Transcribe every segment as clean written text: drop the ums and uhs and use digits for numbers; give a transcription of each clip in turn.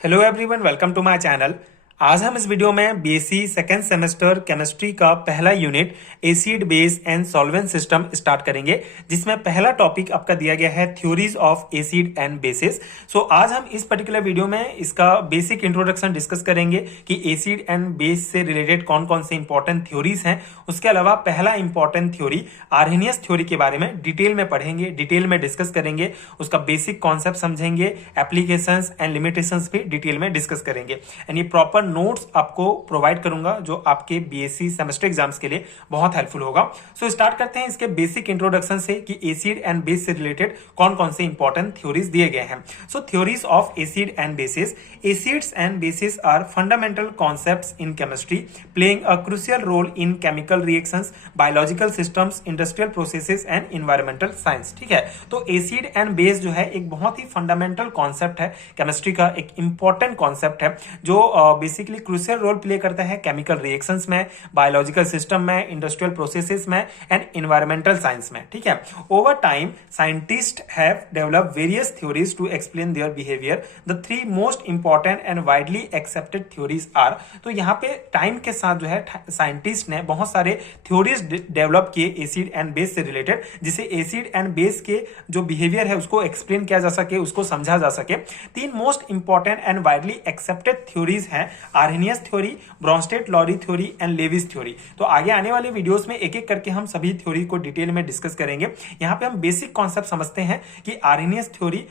Hello everyone, welcome to my channel. आज हम इस वीडियो में बीएससी सेकेंड सेमेस्टर केमिस्ट्री का पहला unit acid base and solvent system start करेंगे, जिसमें पहला टॉपिक आपका दिया गया है theories of acid and bases. So आज हम इस पर्टिकुलर वीडियो में इसका बेसिक इंट्रोडक्शन डिस्कस करेंगे कि एसिड एंड बेस से रिलेटेड कौन कौन से इंपॉर्टेंट थ्योरीज हैं। उसके अलावा पहला इंपॉर्टेंट थ्योरी आर्हेनियस थ्योरी के बारे में डिटेल में पढ़ेंगे, डिटेल में डिस्कस करेंगे, उसका बेसिक कॉन्सेप्ट समझेंगे, एप्लीकेशंस एंड लिमिटेशंस भी डिटेल में डिस्कस करेंगे। एंड ये प्रॉपर नोट्स आपको प्रोवाइड करूंगा जो आपके बीएससी सेमेस्टर एग्जाम्स के लिए बहुत हेल्पफुल होगा। सो स्टार्ट करते हैं इसके बेसिक इंट्रोडक्शन से कि एसिड एंड बेस से रिलेटेड कौन कौन से इंपॉर्टेंट थ्योरीज दिए गए हैं। So theories of acid and bases. Acids and bases are fundamental concepts in chemistry playing a crucial role in chemical reactions, biological systems, industrial processes and environmental science. ठीक है, तो acid and base जो है एक बहुत ही fundamental concept है chemistry का, एक इंपॉर्टेंट कॉन्सेप्ट है जो बेसिकली क्रूशियल रोल प्ले करता है केमिकल रिएक्शंस में, बायोलॉजिकल सिस्टम में, इंडस्ट्रियल प्रोसेसेस में एंड इन्वायरमेंटल साइंस में। ठीक है, over time scientist have developed various theories to explain their behaviour. The three most important and widely accepted theories are. तो यहाँ पे टाइम के साथ जो है साइंटिस्ट ने बहुत सारे थ्योरीज डेवलप किए एसिड एंड बेस से रिलेटेड, जिसे एसिड एंड बेस के जो बिहेवियर है उसको एक्सप्लेन किया जा सके, उसको समझा जा सके। तीन most important and widely accepted theories हैं Arrhenius theory, Bronsted Lowry theory and Lewis theory. तो आगे आने वाले वीडियोस में एक एक करके हम सभी थ्योरी को डिटेल में डिस्कस करेंगे। यहाँ पे हम बेसिक कॉन्सेप्ट समझते हैं कि आर्हेनियस थ्योरी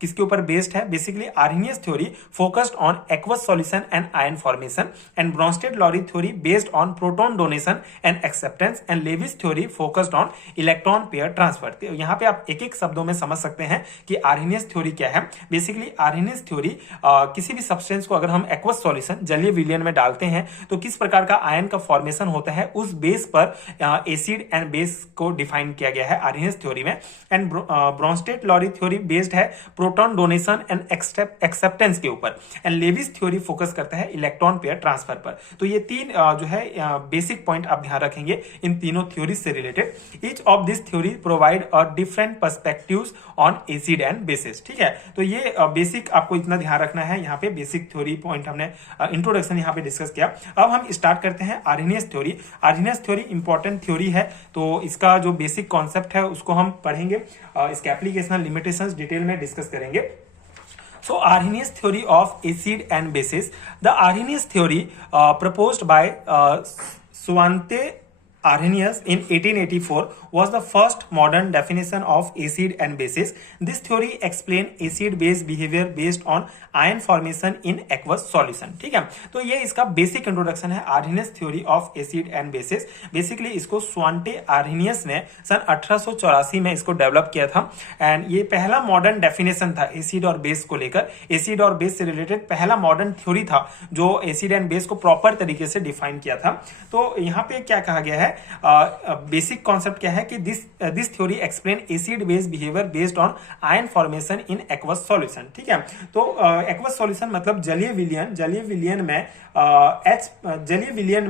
किसके ऊपर बेस्ड है। Basically Arrhenius theory focused on aqueous solution and ion formation, and Bronsted Lowry theory based on proton donation and acceptance, and Lewis theory focused on electron pair transfer. तो यहाँ पे आप एक एक शब्दों में समझ सकते हैं कि आर्हेनियस थ्योरी क्या है। बेसिकली आर्हेनियस थ्योरी किसी भी सब्सटेंस को अगर हम एक्वस सॉल्यूशन जलीय विलयन में डालते हैं तो किस प्रकार का आयन का फॉर्मेशन होता है, उस बेस पर एसिड एंड बेस को डिफाइन किया गया है आर्हेनियस थ्योरी में। एंड ब्रोंस्टेड-लॉरी थ्योरी बेस्ड है प्रोटॉन डोनेशन एंड एक्सेप्टेंस के ऊपर, एंड लेविस थ्योरी फोकस करता है इलेक्ट्रॉन पेयर ट्रांसफर पर। तो ये तीन जो है बेसिक पॉइंट आप ध्यान रखेंगे इन तीनों थ्योरीज से related. Each of this theory provide a different perspectives on acid and basis. ठीक है, तो ये बेसिक आपको इतना ध्यान रखना है। यहाँ पे बेसिक थ्योरी पॉइंट हमने इंट्रोडक्शन यहाँ पे डिस्कस किया। अब हम स्टार्ट करते हैं Arrhenius theory. Arrhenius theory important theory है, तो इसका जो बेसिक कॉन्सेप्ट है उसको हम पढ़ेंगे, इसके एप्लीकेशनल लिमिटेशंस डिटेल में डिस्कस करेंगे। So Arrhenius theory of acid and bases. The Arrhenius theory proposed by Svante Arrhenius in 1884 was the first modern definition of acid and bases. This theory explained acid-base behavior based on ion formation in aqueous solution. ठीक है, तो ये इसका basic introduction है Arrhenius theory of acid and bases. Basically इसको स्वांटे Arrhenius ने सन 1884 में इसको डेवलप किया था, एंड ये पहला मॉडर्न डेफिनेशन था एसिड और बेस को लेकर। एसिड और बेस से रिलेटेड पहला मॉडर्न थ्योरी था जो एसिड एंड बेस को प्रॉपर तरीके से डिफाइन किया था। तो यहाँ पे क्या कहा गया है, बेसिक कॉन्सेप्ट क्या है कि this theory explain acid base behaviour based on ion formation in aqueous solution. ठीक है, तो एक्वस सॉल्यूशन मतलब जलीय विलयन। जलीय विलयन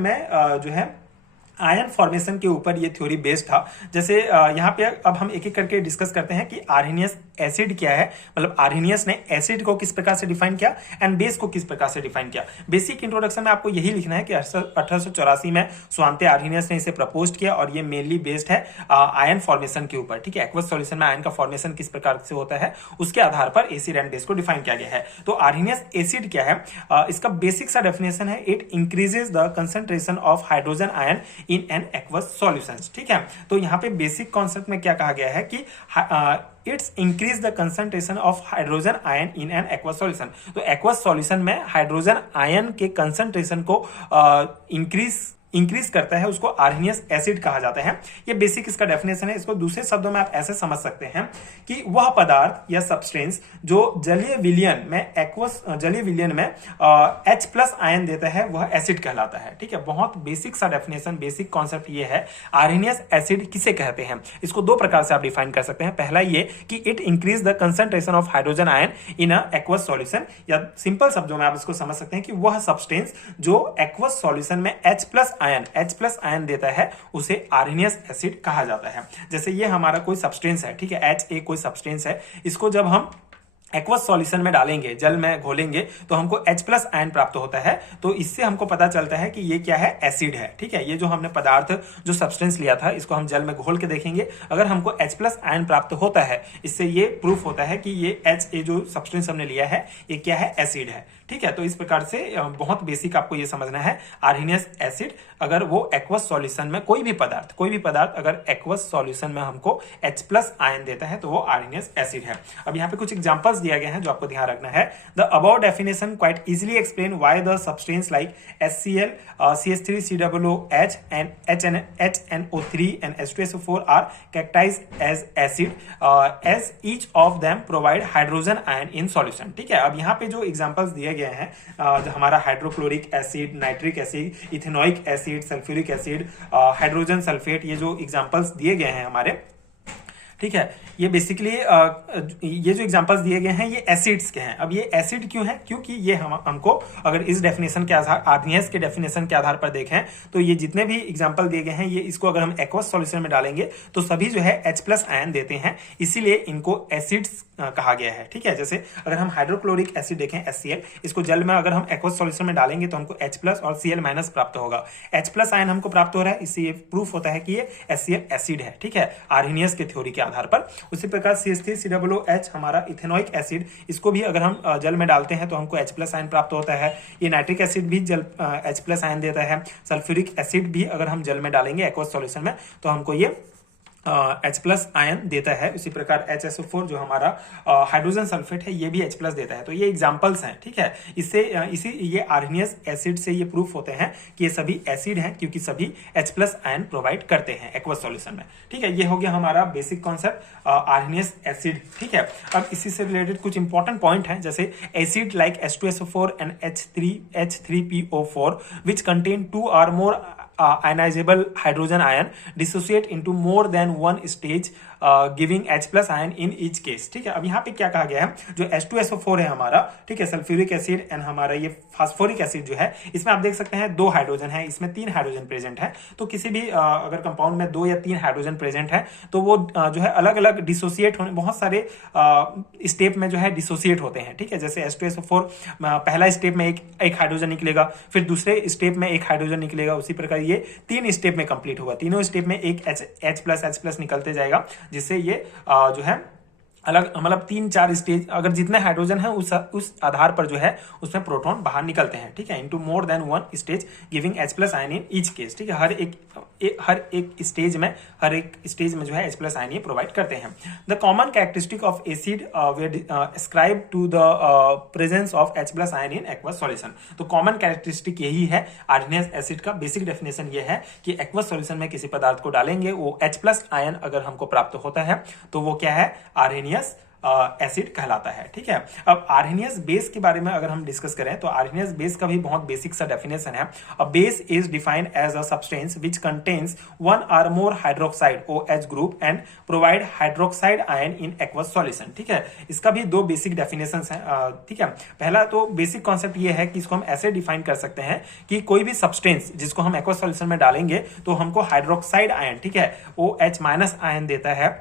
में जो है आयन फॉर्मेशन के ऊपर ये थ्योरी बेस्ड था। जैसे यहाँ पे अब हम एक एक करके डिस्कस करते हैं कि आर्हेनियस एसिड क्या है, मतलब आर्हेनियस ने एसिड को किस प्रकार से डिफाइन किया एंड बेस को किस प्रकार से डिफाइन किया। बेसिक इंट्रोडक्शन में आपको यही लिखना है कि 1884 में स्वांते आर्हेनियस ने इसे प्रपोज किया, और ये मेनली बेस्ड है आयन फॉर्मेशन के ऊपर। ठीक है, एक्वस सॉल्यूशन में आयन का फॉर्मेशन किस प्रकार से होता है उसके आधार पर एसिड एंड बेस को डिफाइन किया गया है। तो आर्हेनियस एसिड क्या है, इसका बेसिक सा डेफिनेशन है, it increases the concentration of hydrogen ion in an aqueous solutions. ठीक है, तो यहाँ पे बेसिक कॉन्सेप्ट में क्या कहा गया है कि it's increase the concentration of hydrogen ion in an aqueous solution. तो एक्वस सॉल्यूशन में हाइड्रोजन आयन के कंसंट्रेशन को इंक्रीज करता है, उसको आर्हेनियस एसिड कहा जाता है। ये बेसिक इसका डेफिनेशन है। इसको दूसरे शब्दों में आप ऐसे समझ सकते हैं कि वह पदार्थ या सब्सटेंस जो जलीय विलयन में H+ आयन देता है वह एसिड कहलाता है। ठीक है, बहुत बेसिक सा डेफिनेशन, बेसिक कॉन्सेप्ट ये है। आर्हेनियस एसिड किसे कहते हैं, इसको दो प्रकार से आप डिफाइन कर सकते हैं। पहला ये कि it increase the concentration of hydrogen ion in a aqueous solution, या सिंपल शब्दों में आप इसको समझ सकते हैं कि वह सब्सटेंस जो एक्वस सॉल्यूशन में H+ आयन देता है उसे आर्हेनियस एसिड कहा जाता है। जैसे ये हमारा कोई सब्सटेंस है, ठीक है, HA कोई सब्सटेंस है, इसको जब हम एक्वस सॉल्यूशन में डालेंगे, जल में घोलेंगे, तो हमको H प्लस आयन प्राप्त होता है। तो इससे हमको पता चलता है कि ये क्या है, एसिड है। ठीक है, ये जो हमने पदार्थ जो सब्सटेंस लिया था इसको हम जल में घोल के देखेंगे, अगर हमको H प्लस आयन प्राप्त होता है, इससे ये प्रूफ होता है कि ये जो सब्सटेंस हमने लिया है ये क्या है, एसिड है। ठीक है, तो इस प्रकार से बहुत बेसिक आपको ये समझना है, आर्सेनियस एसिड अगर वो एक्वस सॉल्यूशन में कोई भी पदार्थ अगर एक्वस सॉल्यूशन में हमको H प्लस आयन देता है तो वो आर्सेनियस एसिड है। अब यहाँ पे कुछ एग्जांपल्स दिया गया है जो आपको ध्यान रखना है। The above definition quite easily explain why the substance like HCl, CH3, COOH and HNO3 and H2SO4 are characterized as acid as each of them provide hydrogen ion in solution। ठीक है, अब यहाँ पे जो एग्जांपल्स दिए गए हैं, जो हमारा hydrochloric acid, nitric acid, ethanoic acid, sulphuric acid, hydrogen sulphate, ये जो एग्जांपल्स दिए गए हैं हमारे, ठीक है, ये बेसिकली ये जो एग्जांपल्स दिए गए हैं ये एसिड्स के हैं। अब ये एसिड क्यों है, क्योंकि ये हमको अगर इस डेफिनेशन के आधार, आर्सेनियस के डेफिनेशन के आधार पर देखें तो ये जितने भी एग्जांपल दिए गए हैं ये इसको अगर हम एक्वस सॉल्यूशन में डालेंगे तो सभी जो है H प्लस आयन देते हैं, इसीलिए इनको एसिड्स कहा गया है। ठीक है, जैसे अगर हम हाइड्रोक्लोरिक एसिड देखें HCl, इसको जल में अगर हम एक्वस सॉल्यूशन में डालेंगे तो हमको H प्लस और Cl माइनस प्राप्त होगा। H प्लस आयन हमको प्राप्त हो रहा है, इससे ये प्रूफ होता है कि ये HCl एसिड है। ठीक है, आर्सेनियस के थ्योरी के आधार पर। उसी प्रकार CH3 COOH हमारा इथेनोइक एसिड, इसको भी अगर हम जल में डालते हैं तो हमको H प्लस आयन प्राप्त होता है। ये नाइट्रिक एसिड भी जल H प्लस आयन देता है। सल्फ्यूरिक एसिड भी अगर हम जल में डालेंगे एक्वस सॉल्यूशन में तो हमको ये H प्लस आयन देता है। उसी प्रकार HSO4 जो हमारा हाइड्रोजन सल्फेट है ये भी H प्लस देता है। तो ये एग्जांपल्स हैं। ठीक है, इससे ये आर्सेनियस एसिड से ये प्रूफ होते हैं कि ये सभी एसिड हैं क्योंकि सभी H प्लस आयन प्रोवाइड करते हैं एक्वस सॉल्यूशन में। ठीक है, ये हो गया हमारा बेसिक कॉन्सेप्ट आर्सेनियस एसिड। ठीक है, अब इसी से रिलेटेड कुछ इंपॉर्टेंट पॉइंट हैं, जैसे acid like H2SO4 and H3PO4 which contain 2 or more ionizable hydrogen ion dissociate into more than one stage giving H plus ion in each case. ठीक है, अब यहाँ पे क्या कहा गया है, जो H2SO4 है हमारा, ठीक है, सल्फ्यूरिक एसिड एंड हमारा ये फास्फोरिक एसिड जो है, इसमें आप देख सकते हैं 2 हाइड्रोजन है, इसमें 3 हाइड्रोजन प्रेजेंट है। तो किसी भी अगर कंपाउंड में 2 या 3 हाइड्रोजन प्रेजेंट है तो वो जो है अलग अलग डिसोसिएट होने, बहुत सारे स्टेप में जो है डिसोसिएट होते हैं। ठीक है, जैसे H2SO4 पहला स्टेप में एक हाइड्रोजन निकलेगा, फिर दूसरे स्टेप में एक हाइड्रोजन निकलेगा, उसी प्रकार ये 3 स्टेप में कंप्लीट होगा। तीनों स्टेप में एक H प्लस निकलते जाएगा, जिससे ये जो है अलग, मतलब 3-4 स्टेज, अगर जितने हाइड्रोजन है उस आधार पर जो है उसमें प्रोटॉन बाहर निकलते हैं। ठीक है, into more than one stage giving H plus ion in each case. ठीक है, हर एक स्टेज में जो है H प्लस आयन ये प्रोवाइड करते हैं। The common characteristic of acid ascribed to the presence of H plus ion in aqueous solution. तो कॉमन कैरेक्टरिस्टिक यही है आर्सेनियस एसिड का। बेसिक डेफिनेशन ये है कि एक्वस सॉल्यूशन में किसी पदार्थ को डालेंगे, वो H प्लस आयन अगर हमको प्राप्त होता है तो वो क्या है, आर्सेनियस एसिड कहलाता है। ठीक है, अब आर्सेनियस बेस के बारे में अगर हम डिस्कस करें तो आर्सेनियस बेस का भी बहुत बेसिक सा डेफिनेशन है। A base is defined as a substance which contains 1 or more hydroxide OH group and provide hydroxide ion in aqueous solution. ठीक है, इसका भी 2 बेसिक डेफिनेशंस हैं। ठीक है, पहला तो बेसिक कॉन्सेप्ट ये है कि इसको हम ऐसे डिफाइन कर सकते हैं कि कोई भी सब्सटेंस जिसको हम एक्वस सॉल्यूशन में डालेंगे तो हमको हाइड्रोक्साइड आयन, ठीक है, OH माइनस आयन देता है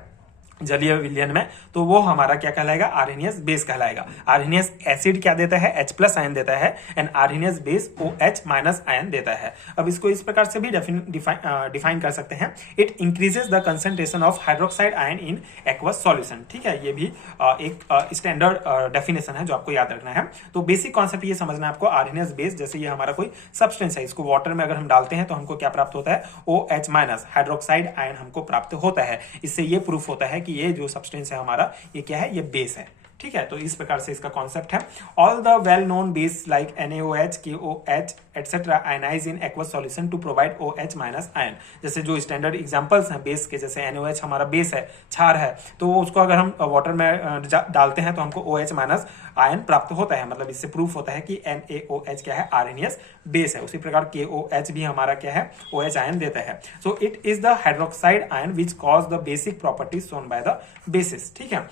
जलीय विलयन में, तो वो हमारा क्या कहलाएगा, आर्सेनियस बेस कहलाएगा। आर्सेनियस एसिड क्या देता है, H प्लस आयन देता है, and Arrhenius base OH minus ion देता है। अब इसको इस प्रकार से भी डिफाइन कर सकते हैं, it increases the concentration of hydroxide ion in aqueous solution. ठीक है, ये भी एक स्टैंडर्ड डेफिनेशन है जो आपको याद रखना है। तो बेसिक कॉन्सेप्ट ये समझना है आपको, आर्सेनियस बेस जैसे ये हमारा कोई सब्सटेंस है, इसको वाटर में अगर हम डालते हैं तो हमको क्या प्राप्त होता है, OH माइनस हाइड्रोक्साइड आयन हमको प्राप्त होता है। इससे ये प्रूफ होता है कि ये जो सब्सटेंस है हमारा ये क्या है, ये बेस है। ठीक है, तो इस प्रकार से इसका कॉन्सेप्ट है। All the well known base like NaOH, KOH etcetera ionise in aqueous solution to provide OH minus ion. जैसे जो स्टैंडर्ड एग्जांपल्स हैं बेस के, जैसे NaOH हमारा बेस है, क्षार है, तो उसको अगर हम वाटर में डालते हैं तो हमको OH माइनस आयन प्राप्त होता है। मतलब इससे प्रूफ होता है कि NaOH क्या है, आर्सेनियस बेस है। उसी प्रकार KOH भी हमारा क्या है, OH आयन देता है। So it is the hydroxide ion which cause the basic properties shown by the basis. ठीक है,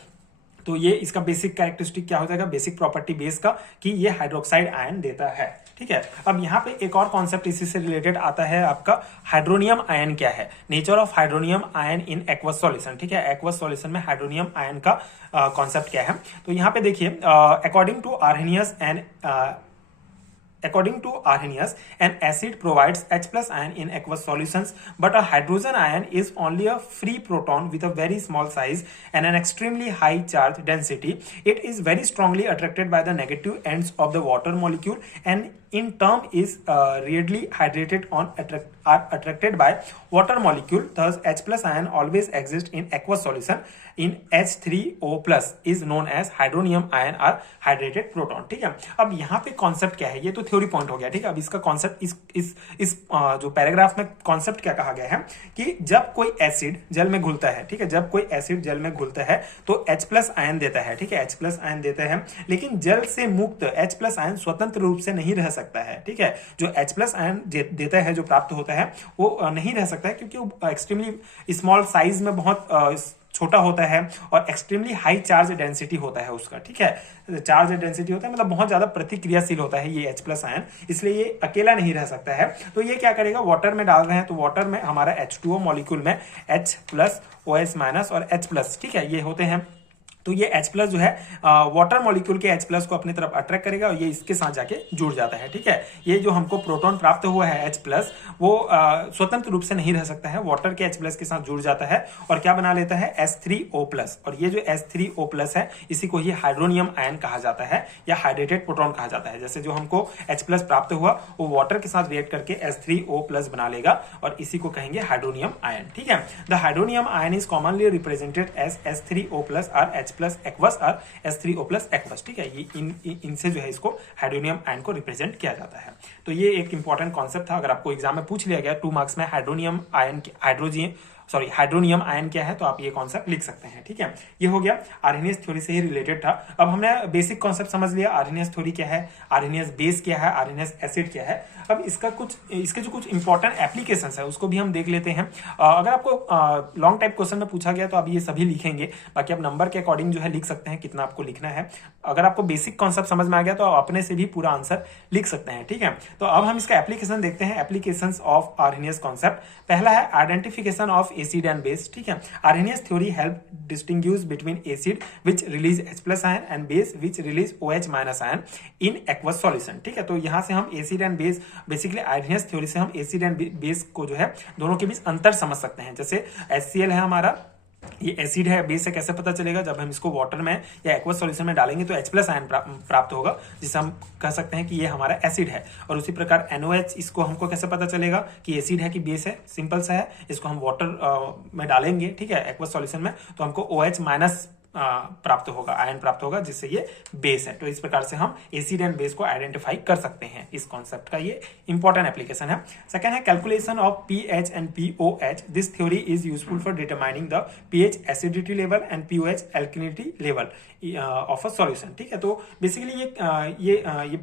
तो ये इसका बेसिक कैरेक्टरिस्टिक क्या हो जाएगा, बेसिक प्रॉपर्टी बेस का, कि ये हाइड्रोक्साइड आयन देता है। ठीक है, अब यहाँ पे एक और कॉन्सेप्ट इसी से रिलेटेड आता है आपका, हाइड्रोनियम आयन क्या है, nature of hydronium ion in aqueous solution. ठीक है, एक्वस सॉल्यूशन में हाइड्रोनियम आयन का कॉन्सेप्ट क्या है। तो यहाँ पे देखिए, according to Arrhenius and According to Arrhenius, an acid provides H plus ion in aqueous solutions, but a hydrogen ion is only a free proton with a very small size and an extremely high charge density. It is very strongly attracted by the negative ends of the water molecule and in turn is readily hydrated on are attracted by water molecule. Thus, H plus ion always exists in aqueous solution. In H3O plus is known as hydronium ion or hydrated proton. ठीक है, अब यहाँ पे concept क्या है, ये तो theory point हो गया। ठीक है, अब इसका कॉन्सेप्ट इस जो पैराग्राफ में कॉन्सेप्ट क्या कहा गया है कि जब कोई एसिड जल में घुलता है, ठीक है, जब कोई एसिड जल में घुलता है तो H प्लस आयन देता है। ठीक है, H प्लस आयन देता है, लेकिन जल से मुक्त H प्लस आयन स्वतंत्र रूप से नहीं रह सकता है। ठीक है, जो H प्लस आयन देता है, जो प्राप्त होता है, वो नहीं रह सकता है क्योंकि वो एक्सट्रीमली स्मॉल साइज में बहुत छोटा होता है और एक्सट्रीमली हाई चार्ज डेंसिटी होता है उसका। ठीक है, चार्ज डेंसिटी होता है मतलब बहुत ज्यादा प्रतिक्रियाशील होता है ये H प्लस आयन, इसलिए ये अकेला नहीं रह सकता है। तो ये क्या करेगा, वाटर में डाल रहे हैं तो वाटर में हमारा H2O मॉलिक्यूल में H प्लस OH माइनस और H प्लस, ठीक है, ये होते हैं। तो ये H प्लस जो है वाटर मॉलिक्यूल के H प्लस को अपनी तरफ अट्रैक्ट करेगा और ये इसके साथ जाके जुड़ जाता है। ठीक है, ये जो हमको प्रोटॉन प्राप्त हुआ है H प्लस, वो स्वतंत्र रूप से नहीं रह सकता है, वाटर के H प्लस के साथ जुड़ जाता है और क्या बना लेता है, H3O प्लस। और ये जो H3O प्लस है, इसी को ही हाइड्रोनियम आयन कहा जाता है या हाइड्रेटेड प्रोटॉन कहा जाता है। जैसे जो हमको H प्लस प्राप्त हुआ वो वाटर के साथ रिएक्ट करके H3O प्लस बना लेगा और इसी को कहेंगे हाइड्रोनियम आयन। ठीक है, the hydronium ion is commonly represented as H3O plus और H प्लस एक्वस और H3O प्लस एक्वस। ठीक है, ये इनसे जो है इसको हाइड्रोनियम आयन को रिप्रेजेंट किया जाता है। तो ये एक इंपॉर्टेंट कॉन्सेप्ट था, अगर आपको एग्जाम में पूछ लिया गया 2 मार्क्स में हाइड्रोनियम आयन हाइड्रोनियम आयन क्या है, तो आप ये कॉन्सेप्ट लिख सकते हैं। ठीक है, ये हो गया आर्हेनियस थ्योरी से ही रिलेटेड था। अब हमने बेसिक कॉन्सेप्ट समझ लिया, आर्हेनियस थ्योरी क्या है, आर्हेनियस बेस क्या है, आर्हेनियस एसिड क्या है। अब इसके जो कुछ इंपॉर्टेंट एप्लीकेशंस है उसको भी हम देख लेते हैं। अगर आपको लॉन्ग टाइप क्वेश्चन में पूछा गया तो आप ये सभी लिखेंगे, बाकी आप नंबर के अकॉर्डिंग जो है लिख सकते हैं कितना आपको लिखना है। अगर आपको बेसिक कॉन्सेप्ट समझ में आ गया तो आप अपने से भी पूरा आंसर लिख सकते हैं। ठीक है, तो अब हम इसका एप्लीकेशन देखते हैं, एप्लीकेशंस ऑफ आर्हेनियस कॉन्सेप्ट। पहला है identification of acid and base. ठीक है, Arrhenius theory help distinguish between acid which release H plus ion and base which release OH minus ion in aqueous solution. ठीक है, तो यहाँ से हम acid and base, basically Arrhenius theory से हम एसिड एंड बेस को जो है दोनों के बीच अंतर समझ सकते हैं। जैसे HCl है हमारा, ये एसिड है, बेस से कैसे पता चलेगा, जब हम इसको वाटर में या एक्वस सॉल्यूशन में डालेंगे तो H प्लस आयन प्राप्त होगा, जिसे हम कह सकते हैं कि ये हमारा एसिड है। और उसी प्रकार NOH, इसको हमको कैसे पता चलेगा कि एसिड है कि बेस है, सिंपल सा है, इसको हम वाटर में डालेंगे, ठीक है, एक्वस सॉल्यूशन में, तो हमको OH माइनस प्राप्त होगा, आयन प्राप्त होगा, जिससे ये बेस है। तो इस प्रकार से हम एसिड एंड बेस को आइडेंटिफाई कर सकते हैं। इस कॉन्सेप्ट का ये इंपॉर्टेंट एप्लीकेशन है। सेकंड है calculation of pH and POH। This theory is useful for determining the pH acidity level and POH alkalinity level of a solution. ठीक है, तो बेसिकली ये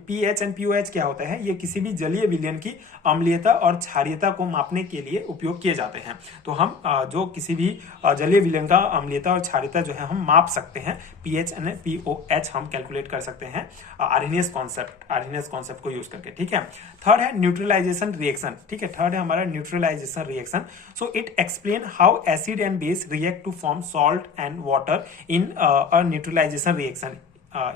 pH एंड POH क्या होता है, ये किसी भी जलीय विलयन की अम्लीयता और क्षारीयता को मापने के लिए उपयोग किए जाते हैं। तो हम जो किसी भी जलीय विलयन का अम्लीयता और क्षारीयता जो है हम माप सकते हैं, pH एंड POH हम कैलकुलेट कर सकते हैं आर्हेनियस कॉन्सेप्ट को यूज करके। ठीक है, थर्ड है न्यूट्रलाइजेशन रिएक्शन। ठीक है, थर्ड है हमारा neutralisation reaction. So it explain how acid and base react to form salt and water in a neutralisation reaction.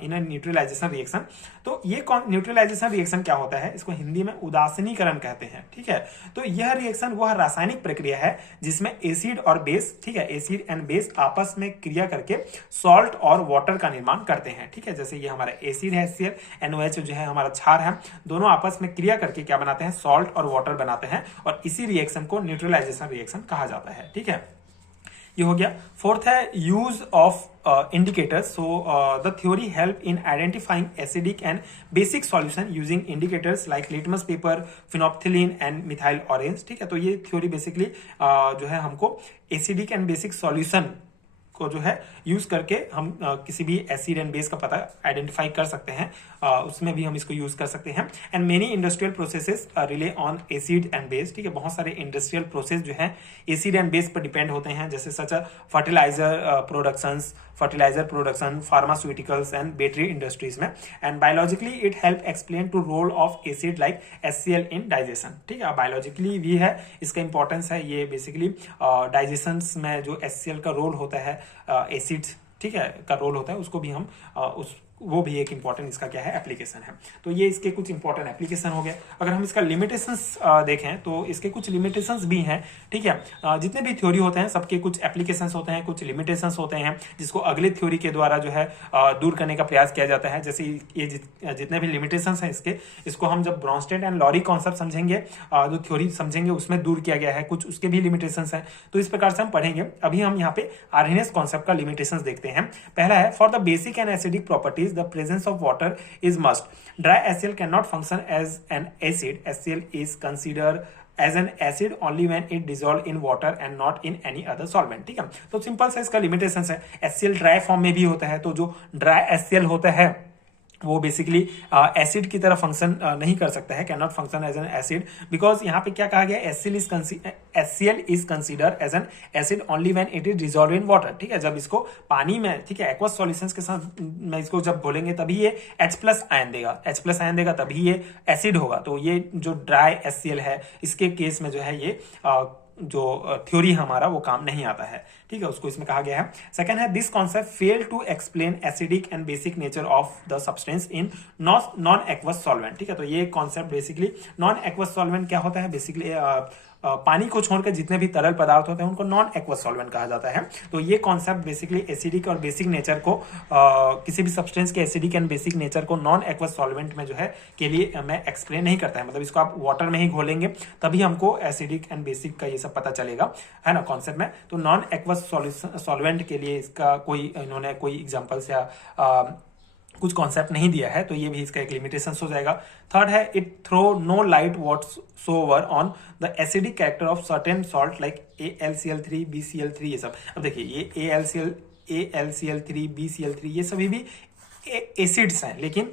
Neutralisation reaction, तो ये न्यूट्रलाइजेशन रिएक्शन क्या होता है, इसको हिंदी में उदासीनीकरण कहते हैं। ठीक है, तो यह रिएक्शन वह रासायनिक प्रक्रिया है जिसमें एसिड और बेस, ठीक है, एसिड एंड बेस आपस में क्रिया करके सॉल्ट और वाटर का निर्माण करते हैं। ठीक है, जैसे ये हमारा एसिड है HCl, NOH जो है हमारा क्षार है, दोनों आपस में क्रिया करके क्या बनाते हैं, सॉल्ट और वाटर बनाते हैं, और इसी रिएक्शन को न्यूट्रलाइजेशन रिएक्शन कहा जाता है। ठीक है, ये हो गया। फोर्थ है use of indicators. So the theory help in identifying acidic and basic solution using indicators like litmus paper, phenolphthalein and methyl orange. ठीक है, तो ये थ्योरी बेसिकली जो है हमको एसिडिक एंड बेसिक सॉल्यूशन को जो है यूज करके हम किसी भी एसिड एंड बेस का पता आइडेंटिफाई कर सकते हैं, उसमें भी हम इसको यूज कर सकते हैं। And many industrial processes rely on acid and base, ठीक है, बहुत सारे इंडस्ट्रियल प्रोसेस जो है एसिड एंड बेस पर डिपेंड होते हैं, जैसे such fertilizer production, pharmaceuticals and battery industries में। And biologically it help explain to role of acid like HCl in digestion, ठीक है, बायोलॉजिकली भी है, इसका इंपॉर्टेंस है। ये बेसिकली डाइजेशन में जो HCl का रोल होता है, एसिड, ठीक है, का रोल होता है, उसको भी हम वो भी एक इंपॉर्टेंट इसका क्या है एप्लीकेशन है। तो ये इसके कुछ इंपॉर्टेंट एप्लीकेशन हो गए। अगर हम इसका लिमिटेशंस देखें तो इसके कुछ लिमिटेशंस भी हैं, ठीक है। जितने भी थ्योरी होते हैं सबके कुछ एप्लीकेशंस होते हैं, कुछ लिमिटेशंस होते हैं जिसको अगले थ्योरी के द्वारा जो है दूर करने का प्रयास किया जाता है। जैसे ये जितने भी लिमिटेशंस हैं इसको हम जब ब्रॉन्स्टेड एंड लॉरी कॉन्सेप्ट समझेंगे, जो थ्योरी समझेंगे उसमें दूर किया गया है, कुछ उसके भी लिमिटेशंस हैं, तो इस प्रकार से हम पढ़ेंगे। अभी हम यहाँ पे आर्हेनियस कॉन्सेप्ट का लिमिटेशंस देखते हैं। पहला है, for the basic and acidic properties the presence of water is must. Dry HCl cannot function as an acid. HCl is considered as an acid only when it dissolve in water and not in any other solvent, ठीक है। तो simple सा इसका limitation है, HCl dry form में भी होता है, तो जो ड्राई HCl होता है वो बेसिकली एसिड की तरह फंक्शन नहीं कर सकता है, can not function as an acid, because यहाँ पे क्या कहा गया, HCl is consider as an acid only when it is dissolve in water, ठीक है। जब इसको पानी में, ठीक है, एक्वस सॉल्यूशंस के साथ में इसको जब घोलेंगे तभी ये H+ आयन देगा, तभी ये एसिड होगा। तो ये जो ड्राई HCl है इसके केस में जो है ये जो थ्योरी हमारा वो काम नहीं आता है, ठीक है, उसको इसमें कहा गया है। सेकंड है, this concept fail to explain acidic and basic nature of the substance in non aqueous solvent, ठीक है। तो ये concept basically non aqueous solvent क्या होता है, बेसिकली पानी को छोड़कर जितने भी तरल पदार्थ होते हैं उनको नॉन एक्वस सॉल्वेंट कहा जाता है। तो ये कॉन्सेप्ट बेसिकली एसिडिक और बेसिक नेचर को किसी भी सब्सटेंस के एसिडिक एंड बेसिक नेचर को नॉन एक्वस सॉल्वेंट में जो है के लिए मैं एक्सप्लेन नहीं करता है, मतलब इसको आप वाटर में ही घोलेंगे तभी हमको एसिडिक एंड बेसिक का ये सब पता चलेगा, है ना, कॉन्सेप्ट में। तो नॉन एक्वस सॉल्वेंट के लिए इसका इन्होंने कोई एग्जाम्पल्स या कुछ कॉन्सेप्ट नहीं दिया है, तो ये भी इसका एक लिमिटेशन हो जाएगा। थर्ड है, it throw no light whatsoever on the acidic character of certain salt like AlCl3, BCl3, ये सब। अब देखिए ये AlCl3, BCl3 ये सभी भी एसिड्स हैं, लेकिन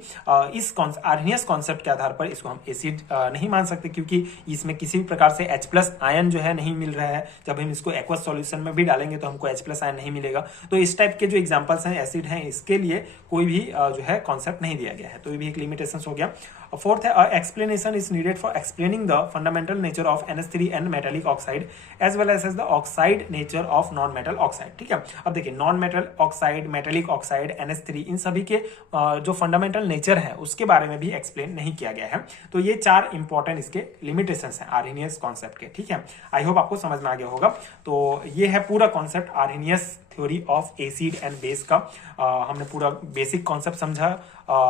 इस आर्हेनियस कॉन्सेप्ट के आधार पर इसको हम एसिड नहीं मान सकते, क्योंकि इसमें किसी भी प्रकार से H+ आयन जो है नहीं मिल रहा है। जब हम इसको एक्वस सॉल्यूशन में भी डालेंगे तो हमको H+ आयन नहीं मिलेगा। तो इस टाइप के जो एग्जांपल्स हैं एसिड हैं, इसके लिए कोई भी जो है कॉन्सेप्ट नहीं दिया गया है, तो ये भी एक लिमिटेशन हो गया। फोर्थ है, explanation is needed for explaining the fundamental nature of NH3 and metallic oxide as well as the oxide nature of non metal oxide, ठीक है। अब देखिए, non metal oxide, metallic oxide, NH3, इन सभी के जो फंडामेंटल नेचर है उसके बारे में भी एक्सप्लेन नहीं किया गया है। तो ये 4 इंपॉर्टेंट इसके लिमिटेशंस हैं आर्हेनियस कॉन्सेप्ट के, ठीक है। आई होप आपको समझ में आ गया होगा। तो ये है पूरा concept Arrhenius theory of acid and base का। हमने पूरा बेसिक कॉन्सेप्ट समझा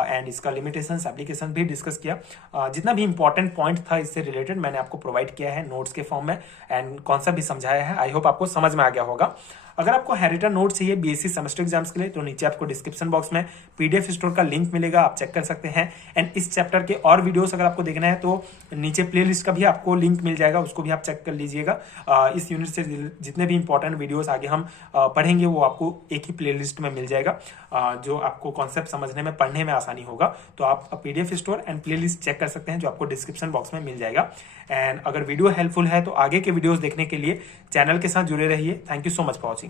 एंड इसका लिमिटेशंस, एप्लीकेशन भी डिस्कस किया। जितना भी इंपॉर्टेंट पॉइंट था इससे रिलेटेड मैंने आपको प्रोवाइड किया है नोट्स के फॉर्म में, एंड कॉन्सेप्ट भी समझाया है। आई होप आपको समझ में आ गया होगा। अगर आपको हैरिटन नोट चाहिए BSc सेमेस्टर एग्जाम्स के लिए तो नीचे आपको डिस्क्रिप्शन बॉक्स में PDF स्टोर का लिंक मिलेगा, आप चेक कर सकते हैं। एंड इस चैप्टर के और वीडियोस अगर आपको देखना है तो नीचे प्लेलिस्ट का भी आपको लिंक मिल जाएगा, उसको भी आप चेक कर लीजिएगा। इस यूनिट से जितने भी इंपॉर्टेंट वीडियोस आगे हम पढ़ेंगे वो आपको एक ही प्लेलिस्ट में मिल जाएगा, जो आपको कॉन्सेप्ट समझने में, पढ़ने में आसानी होगा। तो आप PDF store and playlist check कर सकते हैं, जो आपको डिस्क्रिप्शन बॉक्स में मिल जाएगा। एंड अगर वीडियो हेल्पफुल है तो आगे के वीडियोस देखने के लिए चैनल के साथ जुड़े रहिए। Thank you so much for watching.